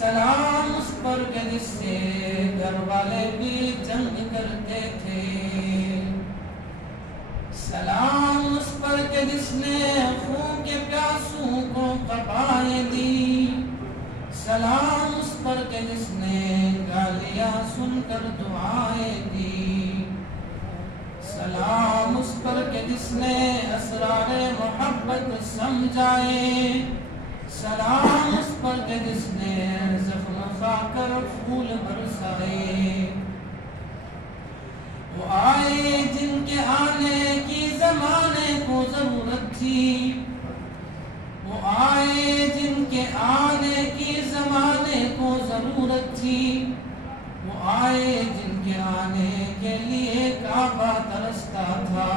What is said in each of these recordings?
سلام اس پر کہ جس سے گھر والے بھی جنگ کرتے تھے، سلام اس پر کہ جس نے خون کے پیاسوں کو قبائیں دی، سلام اس پر کہ جس نے گالیاں سن کر دعائیں دی، سلام اس پر کہ جس نے اسرار محبت سمجھائے، سلام اس پر کہ جس نے زخم کھا کر پھول برسائے۔ وہ آئے جن کے آنے کی زمانے کو ضرورت تھی، وہ آئے جن کے آنے کی زمانے کو ضرورت تھی، وہ آئے جن کے آنے کے لیے کعبہ ترستا تھا،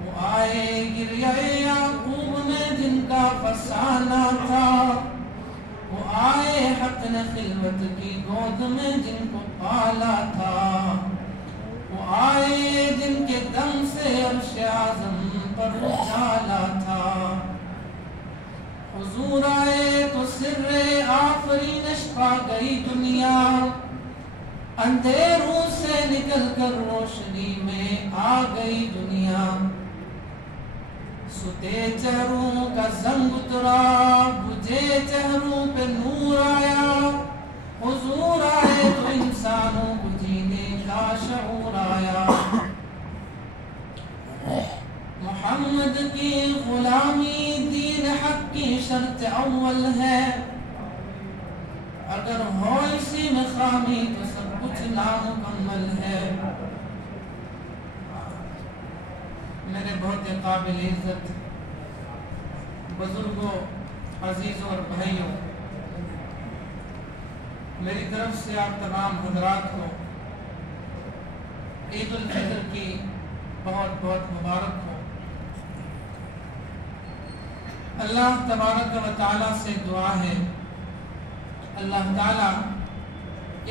وہ آئے گریہ یعقوب میں جن کا فسانہ تھا، وہ آئے حق نے خلوت کی گود میں جن کو پالا تھا، وہ آئے جن کے دم سے عرش اعظم پر اجالا تھا۔ حضور آئے تو سر آفرینش پا گئی دنیا، اندھیروں سے نکل کر روشنی میں آ گئی دنیا، ستے چہروں کا زنگ اترا، بجھے چہروں پہ نور آیا، حضور آئے تو انسانوں کو جینے کا شعور آیا۔ محمد کی غلامی دین حق کی شرط اول ہے، اگر ہو اسی میں خامی تو سب کچھ نامکمل ہے۔ میرے بہت قابل عزت بزرگوں، عزیزوں اور بھائیوں، میری طرف سے آپ تمام حضرات کو عید الفطر کی بہت بہت مبارک ہو۔ اللہ تبارک و تعالیٰ سے دعا ہے، اللہ تعالیٰ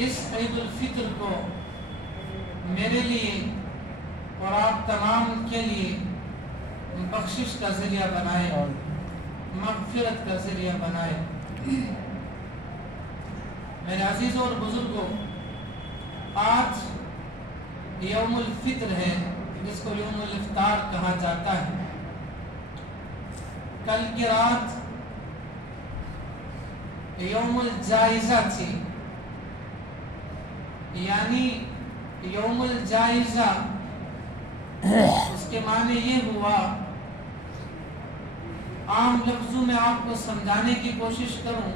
اس عید الفطر کو میرے لیے اور آپ تمام کے لیے بخشش کا ذریعہ بنائے، مغفرت کا ذریعہ بنائے۔ میرے عزیزوں اور بزرگوں، آج یوم الفطر ہے جس کو یوم الافطار کہا جاتا ہے۔ کل کی رات یوم الجائزہ تھی، یعنی یوم الجائزہ اس کے معنی یہ ہوا، عام لفظوں میں آپ کو سمجھانے کی کوشش کروں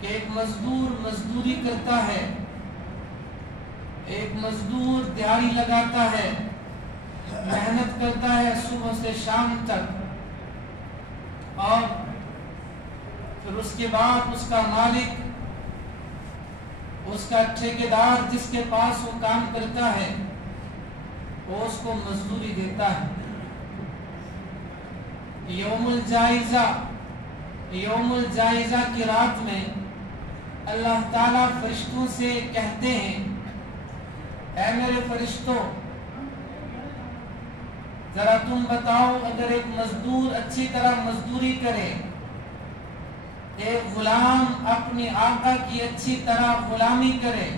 کہ ایک مزدور مزدوری کرتا ہے، ایک مزدور دیہڑی لگاتا ہے، محنت کرتا ہے صبح سے شام تک، اور پھر اس کے بعد اس کا مالک، اس کا ٹھیکیدار جس کے پاس وہ کام کرتا ہے، وہ اس کو مزدوری دیتا ہے۔ یوم الجائزہ کی رات میں اللہ تعالیٰ فرشتوں سے کہتے ہیں، اے میرے فرشتوں، ذرا تم بتاؤ، اگر ایک مزدور اچھی طرح مزدوری کرے، ایک غلام اپنی آقا کی اچھی طرح غلامی کرے،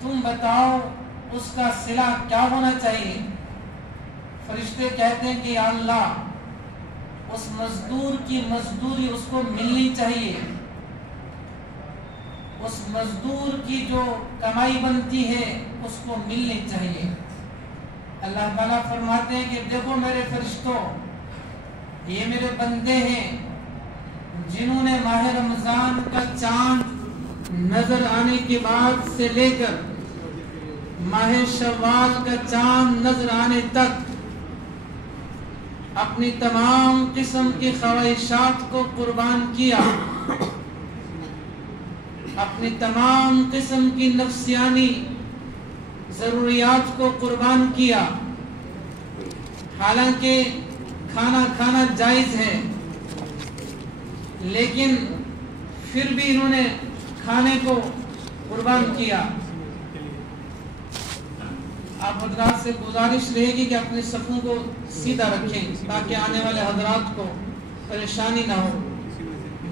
تم بتاؤ اس کا صلہ کیا ہونا چاہیے؟ فرشتے کہتے ہیں کہ یا اللہ، اس مزدور کی مزدوری اس کو ملنی چاہیے، اس مزدور کی جو کمائی بنتی ہے اس کو ملنی چاہیے۔ اللہ تعالیٰ فرماتے ہیں کہ دیکھو میرے فرشتوں، یہ میرے بندے ہیں جنہوں نے ماہ رمضان کا چاند نظر آنے کے بعد سے لے کر ماہ شوال کا چاند نظر آنے تک اپنی تمام قسم کی خواہشات کو قربان کیا، اپنی تمام قسم کی نفسیانی ضروریات کو قربان کیا۔ حالانکہ کھانا کھانا جائز ہے، لیکن پھر بھی انہوں نے کھانے کو قربان کیا۔ آپ حضرات سے گزارش رہے گی کہ اپنے صفوں کو سیدھا رکھیں تاکہ آنے والے حضرات کو پریشانی نہ ہو۔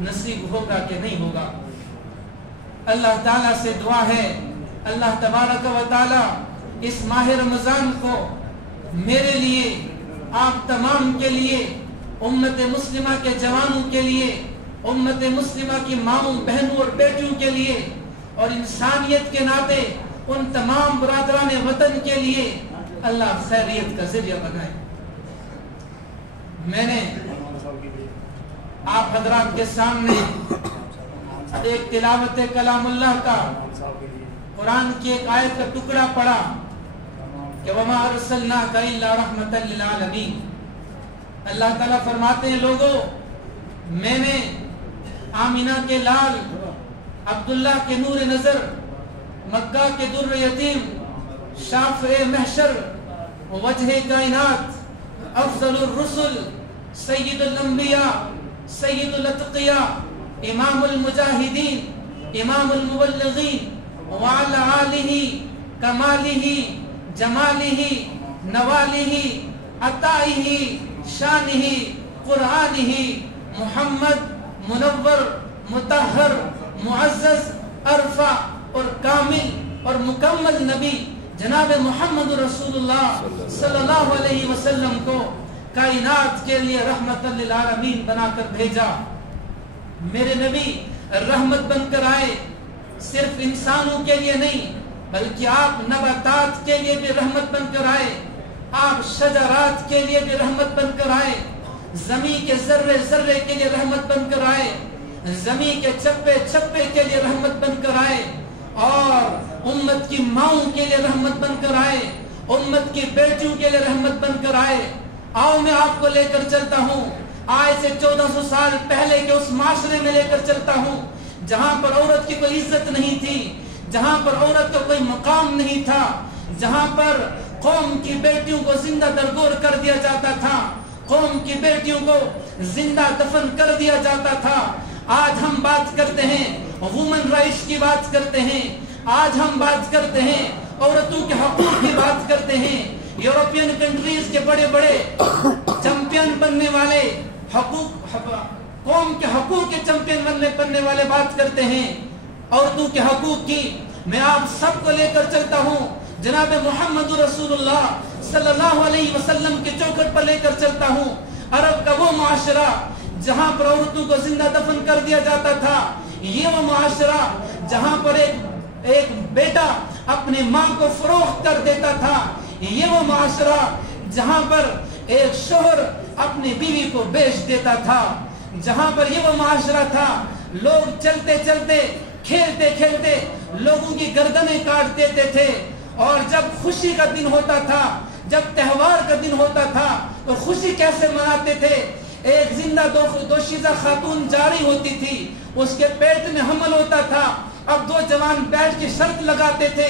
نصیب ہوگا کہ نہیں ہوگا۔ اللہ تعالیٰ سے دعا ہے اللہ تبارک و تعالیٰ اس ماہ رمضان کو میرے لیے، آپ تمام کے لیے، امت مسلمہ کے جوانوں کے لیے، امت مسلمہ کی ماؤں بہنوں اور بیٹیوں کے لیے، اور انسانیت کے ناطے ان تمام برادران وطن کے لیے اللہ خیریت کا ذریعہ بنائے۔ میں نے آپ حضرات کے سامنے ایک تلاوت کلام اللہ کا قرآن کی ایک آیت کا ٹکڑا پڑھا کہ وَمَا أَرْسَلْنَاكَ إِلَّا رَحْمَةً لِلْعَالَمِينَ۔ اللہ تعالیٰ فرماتے ہیں لوگوں، میں نے آمینہ کے لال، عبداللہ کے نور نظر، مکہ کے در یتیم، شافع محشر، وجہ کائنات، افضل الرسل، سید الانبیاء، سید الاتقیاء، امام المجاہدین، امام المبلغین، وعلى آلہ کمالہ جمالہ نوالہ عطائہ شانہ قرآنہ محمد منور مطہر معزز عرفہ اور کامل اور مکمل نبی جناب محمد رسول اللہ صلی اللہ علیہ وسلم کو کائنات کے لیے رحمت للعالمین بنا کر بھیجا۔ میرے نبی رحمت بن کر آئے، صرف انسانوں کے لیے نہیں بلکہ آپ نباتات کے لیے بھی رحمت بن کر آئے، آپ شجرات کے لیے بھی رحمت بن کر آئے، زمین کے ذرے ذرے کے لیے رحمت بن کر آئے، زمین کے چپے چپے کے لیے رحمت بن کر آئے، اور امت کی ماؤں کے لیے رحمت بن کر آئے، امت کی بیٹیوں کے لیے رحمت بن کر آئے۔ آؤ میں آپ کو لے کر چلتا ہوں، آج سے 1400 سال پہلے کے اس معاشرے میں لے کر چلتا ہوں جہاں پر عورت کی کوئی عزت نہیں تھی، جہاں پر عورت کا کوئی مقام نہیں تھا، جہاں پر قوم کی بیٹیوں کو زندہ درگور کر دیا جاتا تھا، قوم کی بیٹیوں کو زندہ دفن کر دیا جاتا تھا۔ آج ہم بات کرتے ہیں وومن رائٹس کی بات کرتے ہیں، آج ہم بات کرتے ہیں عورتوں کے حقوق کی بات کرتے ہیں۔ یورپین کنٹریز کے بڑے بڑے چیمپئن بننے والے، قوم کے حقوق کے چیمپئن بننے والے بات کرتے ہیں عورتوں کے حقوق کی۔ میں آپ سب کو لے کر چلتا ہوں جناب محمد رسول اللہ صلی اللہ علیہ وسلم کے چوکھٹ پر لے کر چلتا ہوں۔ عرب کا وہ معاشرہ جہاں پر عورتوں کو زندہ دفن کر دیا جاتا تھا، یہ وہ معاشرہ جہاں پر ایک بیٹا اپنے ماں کو فروخت کر دیتا تھا، یہ وہ معاشرہ جہاں پر ایک شوہر اپنی بیوی کو بیچ دیتا تھا، جہاں پر یہ وہ معاشرہ تھا لوگ چلتے چلتے کھیلتے کھیلتے لوگوں کی گردنیں کاٹ دیتے تھے، اور جب خوشی کا دن ہوتا تھا، جب تہوار کا دن ہوتا تھا تو خوشی کیسے مناتے تھے؟ ایک زندہ دوشیزہ خاتون جاری ہوتی تھی، اس کے پیٹ میں حمل ہوتا تھا، اب دو جوان بیٹھ کے شرط لگاتے تھے،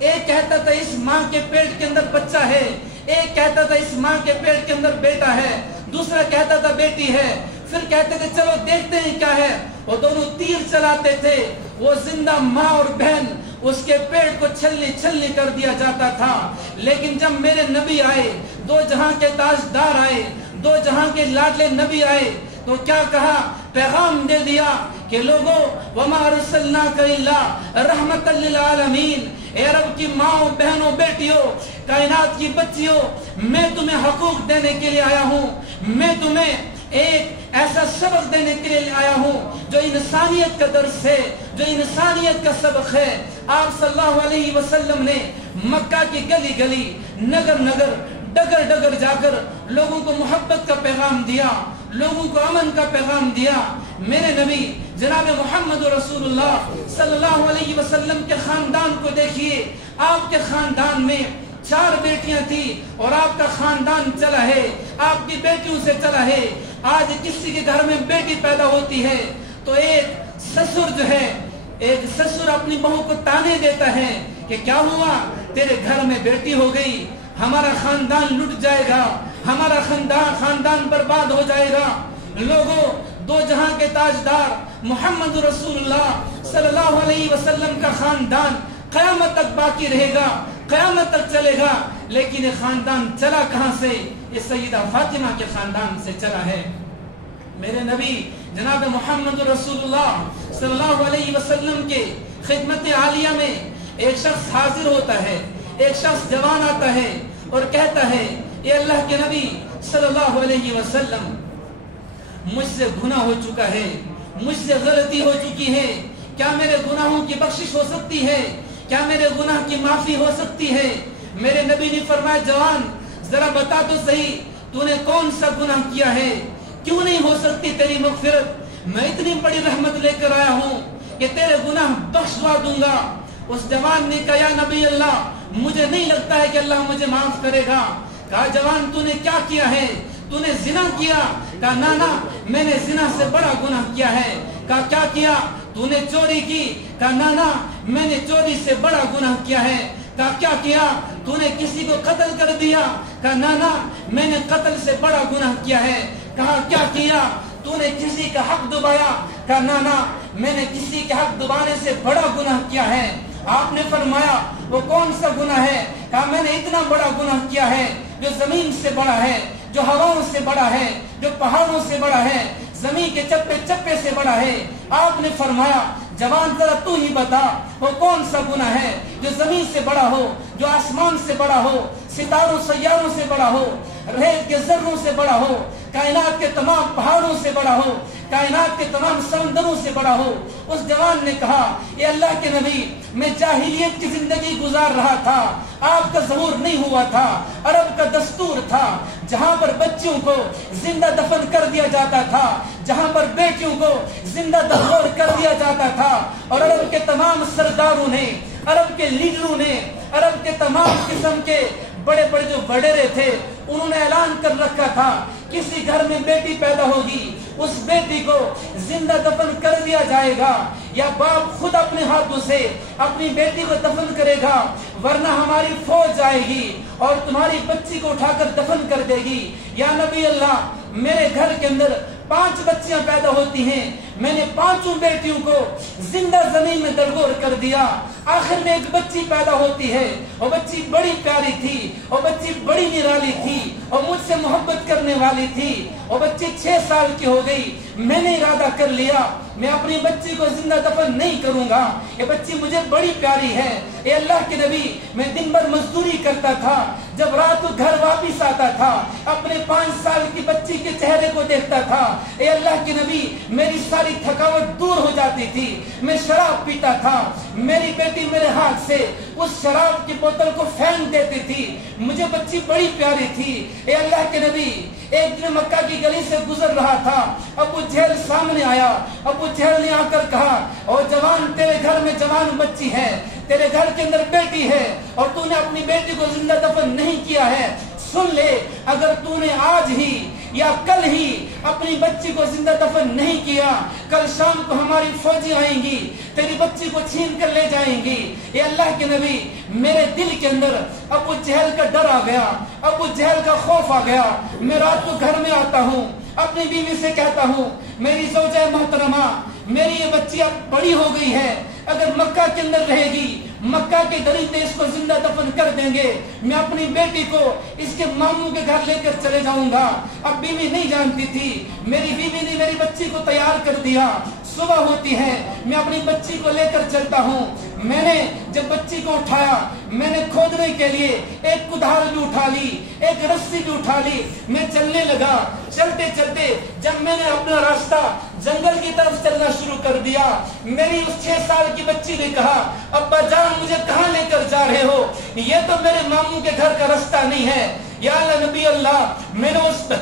ایک کہتا تھا اس ماں کے پیٹ کے اندر بچہ ہے، ایک کہتا تھا اس ماں کے پیٹ کے اندر بیٹا ہے، دوسرا کہتا تھا بیٹی ہے، پھر کہتے تھے چلو دیکھتے ہیں کیا ہے، وہ دونوں تیر چلاتے تھے، وہ زندہ ماں اور بہن اس کے پیٹ کو چھلنی چھلنی کر دیا جاتا تھا۔ لیکن جب میرے نبی آئے، دو جہاں کے تاجدار آئے، دو جہاں کے لاڈلے نبی آئے، تو کیا کہا؟ پیغام دے دیا کہ لوگوں وَمَا أَرْسَلْنَاكَ إِلَّا رَحْمَةً لِلْعَالَمِينَ، اے عرب کی ماؤں بہنوں بیٹیوں کائنات کی بچیوں، میں تمہیں حقوق دینے کے لیے آیا ہوں، میں تمہیں ایک ایسا سبق دینے کے لیے آیا ہوں جو انسانیت کا درس ہے، جو انسانیت کا سبق ہے۔ آپ صلی اللہ علیہ وسلم نے مکہ کی گلی گلی، نگر نگر، ڈگر ڈگر جا کر لوگوں کو محبت کا پیغام دیا، لوگوں کو امن کا پیغام دیا۔ میرے نبی جناب محمد رسول اللہ صلی اللہ علیہ وسلم کے خاندان کو دیکھیے، آپ کے خاندان میں 4 بیٹیاں تھیں اور آپ کا خاندان چلا ہے، آپ کی بیٹیوں سے چلا ہے۔ آج کسی کے گھر میں بیٹی پیدا ہوتی ہے تو ایک سسر جو ہے، ایک سسر اپنی بہو کو تانے دیتا ہے کہ کیا ہوا، تیرے گھر میں بیٹی ہو گئی، ہمارا خاندان لٹ جائے گا، ہمارا خاندان برباد ہو جائے گا۔ لوگوں، دو جہاں کے تاجدار محمد رسول اللہ صلی اللہ علیہ وسلم کا خاندان قیامت تک باقی رہے گا، قیامت تک چلے گا، لیکن یہ خاندان چلا کہاں سے؟ یہ سیدہ فاطمہ کے خاندان سے چلا ہے۔ میرے نبی جناب محمد رسول اللہ صلی اللہ علیہ وسلم کے خدمت عالیہ میں ایک شخص حاضر ہوتا ہے، ایک شخص جوان آتا ہے اور کہتا ہے اے اللہ کے نبی صلی اللہ علیہ وسلم، مجھ سے گناہ ہو چکا ہے، مجھ سے غلطی ہو چکی ہے، کیا میرے گناہوں کی بخشش ہو سکتی ہے؟ کیا میرے گناہ کی معافی ہو سکتی ہے؟ میرے نبی نے فرمایا جوان ذرا بتا تو صحیح تو نے کون سا گناہ کیا ہے؟ کیوں نہیں ہو سکتی تیری مغفرت؟ میں اتنی بڑی رحمت لے کر آیا ہوں کہ تیرے گناہ بخشوا دوں گا۔ اس جوان نے کہا یا نبی اللہ مجھے نہیں لگتا ہے کہ اللہ مجھے معاف کرے گا۔ کہا جوان تو نے کیا کیا ہے؟ تو نے زنا کیا؟ کہا نا میں نے زنا سے بڑا گناہ کیا ہے۔ کہا کیا کیا؟ تو نے چوری کی؟ کہا نا میں نے چوری سے بڑا گناہ کیا ہے۔ کہا کیا کیا؟ تو نے کسی کو قتل کر دیا؟ کہا نا میں نے قتل سے بڑا گناہ کیا ہے۔ کہا کیا کیا؟ تو نے کسی کا حق دبایا؟ کہا نا میں نے کسی کے حق دبانے سے بڑا گناہ کیا ہے۔ آپ نے فرمایا وہ کون سا گناہ ہے؟ کہا میں نے اتنا بڑا گناہ کیا ہے جو زمین سے بڑا ہے، جو ہواؤں سے بڑا ہے، جو پہاڑوں سے بڑا ہے، زمین کے چپے چپے سے بڑا ہے۔ آپ نے فرمایا جوان ذرا تو ہی بتا وہ کون سا گناہ ہے جو زمین سے بڑا ہو، جو آسمان سے بڑا ہو، ستاروں سیاروں سے بڑا ہو، ریت کے ذروں سے بڑا ہو، کائنات کے تمام پہاڑوں سے بڑا ہو، کائنات کے تمام سمندروں سے بڑا ہو۔ اس جوان نے کہا اے اللہ کے نبی میں جاہلیت کی زندگی گزار رہا تھا، آپ کا ظہور نہیں ہوا تھا، عرب کا دستور تھا جہاں پر بچوں کو زندہ دفن کر دیا جاتا تھا، جہاں پر بیٹیوں کو زندہ دفن کر دیا جاتا تھا، اور عرب کے تمام سرداروں نے، عرب کے لیڈروں نے، عرب کے تمام قسم کے بڑے بڑے جو وڈیرے تھے انہوں نے اعلان کر رکھا تھا کسی گھر میں بیٹی پیدا ہوگی اس بیٹی کو زندہ دفن کر دیا جائے گا، یا باپ خود اپنے ہاتھوں سے اپنی بیٹی کو دفن کرے گا، ورنہ ہماری فوج آئے گی اور تمہاری بچی کو اٹھا کر دفن کر دے گی۔ یا نبی اللہ میرے گھر کے اندر 5 بچیاں پیدا ہوتی ہیں، میں نے 5 بیٹیوں کو زندہ زمین میں درگور کر دیا، آخر میں ایک بچی پیدا ہوتی ہے، وہ بچی بڑی پیاری تھی، وہ بچی بڑی نرالی تھی اور مجھ سے محبت کرنے والی تھی، وہ بچی 6 سال کی ہو گئی، میں نے ارادہ کر لیا میں اپنی بچی کو زندہ دفن نہیں کروں گا، یہ بچی مجھے بڑی پیاری ہے۔ اے اللہ کے نبی میں دن بھر مزدوری کرتا تھا، جب رات کو گھر واپس آتا تھا اپنے 5 سال کی بچی کے چہرے کو دیکھتا تھا، اے اللہ کے نبی میری ساری تھکاوٹ دور ہو جاتی تھی، میں شراب پیتا تھا، میری بیٹی میرے ہاتھ سے اس شراب کی بوتل کو پھینک دیتی تھی، مجھے بچی بڑی پیاری تھی۔ اے اللہ کے نبی ایک دن مکہ کی گلی سے گزر رہا تھا، ابو جہل سامنے آیا، ابو جہل نے آ کر کہا او جوان تیرے گھر میں جوان بچی ہے، تیرے گھر کے اندر بیٹی ہے اور تو نے اپنی بیٹی کو زندہ دفن نہیں کیا ہے، سن لے اگر تو نے آج ہی یا کل ہی اپنی بچی کو زندہ دفن نہیں کیا، کل شام کو ہماری فوجیں آئیں گی تیری بچی کو چھین کر لے جائیں گی۔ اے اللہ کے نبی میرے دل کے اندر ابو جہل کا ڈر آ گیا، ابو جہل کا خوف آ گیا، میں رات کو گھر میں آتا ہوں اپنی بیوی سے کہتا ہوں میری زوجہ محترمہ میری یہ بچی اب بڑی ہو گئی ہے، اگر مکہ کے اندر رہے گی مکہ کے درندے اس کو زندہ دفن کر دیں گے، میں اپنی بیٹی کو اس کے ماموں کے گھر لے کر چلے جاؤں گا۔ اب بیوی نہیں جانتی تھی، میری بیوی نے میری بچی کو تیار کر دیا، صبح ہوتی ہے میں اپنی بچی کو لے کر چلتا ہوں، میں نے جب بچی کو اٹھایا میں نے کھودنے کے لیے ایک کدال بھی اٹھا لی، ایک رسی بھی اٹھا لی، میں چلنے لگا، چلتے چلتے جب میں نے اپنا راستہ جنگل کی طرف چلنا شروع کر دیا، میری اس 6 سال کی بچی نے کہا ابا جان مجھے کہاں لے کر جا رہے ہو، یہ تو میرے ماموں کے گھر کا راستہ نہیں ہے۔ یا اللہ نبی اللہ میں نے اس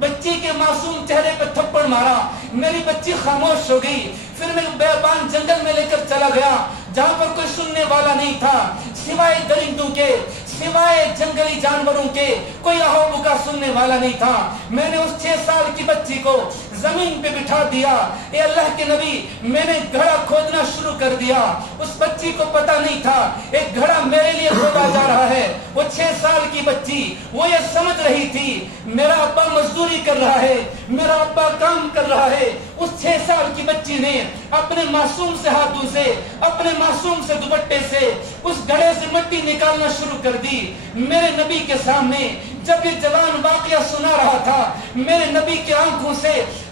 بچی کے معصوم چہرے پہ تھپڑ مارا، میری بچی خاموش ہو گئی، پھر میں بیابان جنگل میں لے کر چلا گیا جہاں پر کوئی سننے والا نہیں تھا سوائے درندوں کے، سوائے جنگلی جانوروں کے، کوئی آہو بکا سننے والا نہیں تھا۔ میں نے اس 6 سال کی بچی کو زمین پہ بٹھا دیا، اے اللہ کے نبی میں نے گھڑا کھودنا شروع کر دیا، اس بچی کو پتا نہیں تھا ایک گھڑا میرے لیے کھودا جا رہا ہے، وہ 6 سال کی بچی وہ یہ سمجھ رہی تھی میرا ابا مزدوری کر رہا ہے، میرا ابا کام کر رہا ہے۔ اس 6 سال کی بچی نے اپنے معصوم سے ہاتھوں سے، اپنے معصوم سے دوپٹے سے اس گھڑے سے مٹی نکالنا شروع کر دی۔ میرے نبی کے سامنے جب یہ جوان واقعہ سنا رہا تھا میرے نبی کی آنکھوں سے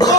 2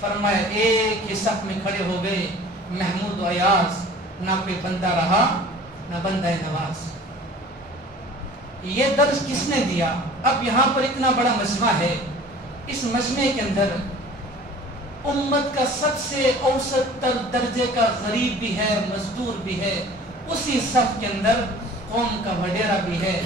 فرمایا ایک ہی صف میں کھڑے ہو گئے محمود و ایاز، نہ کوئی بندہ رہا نہ بندہ نواز۔ یہ درس کس نے دیا؟ اب یہاں پر اتنا بڑا مجمع ہے، اس مجمع کے اندر امت کا سب سے اوسط تر درجے کا غریب بھی ہے، مزدور بھی ہے، اسی صف کے اندر قوم کا وڈیرا بھی ہے،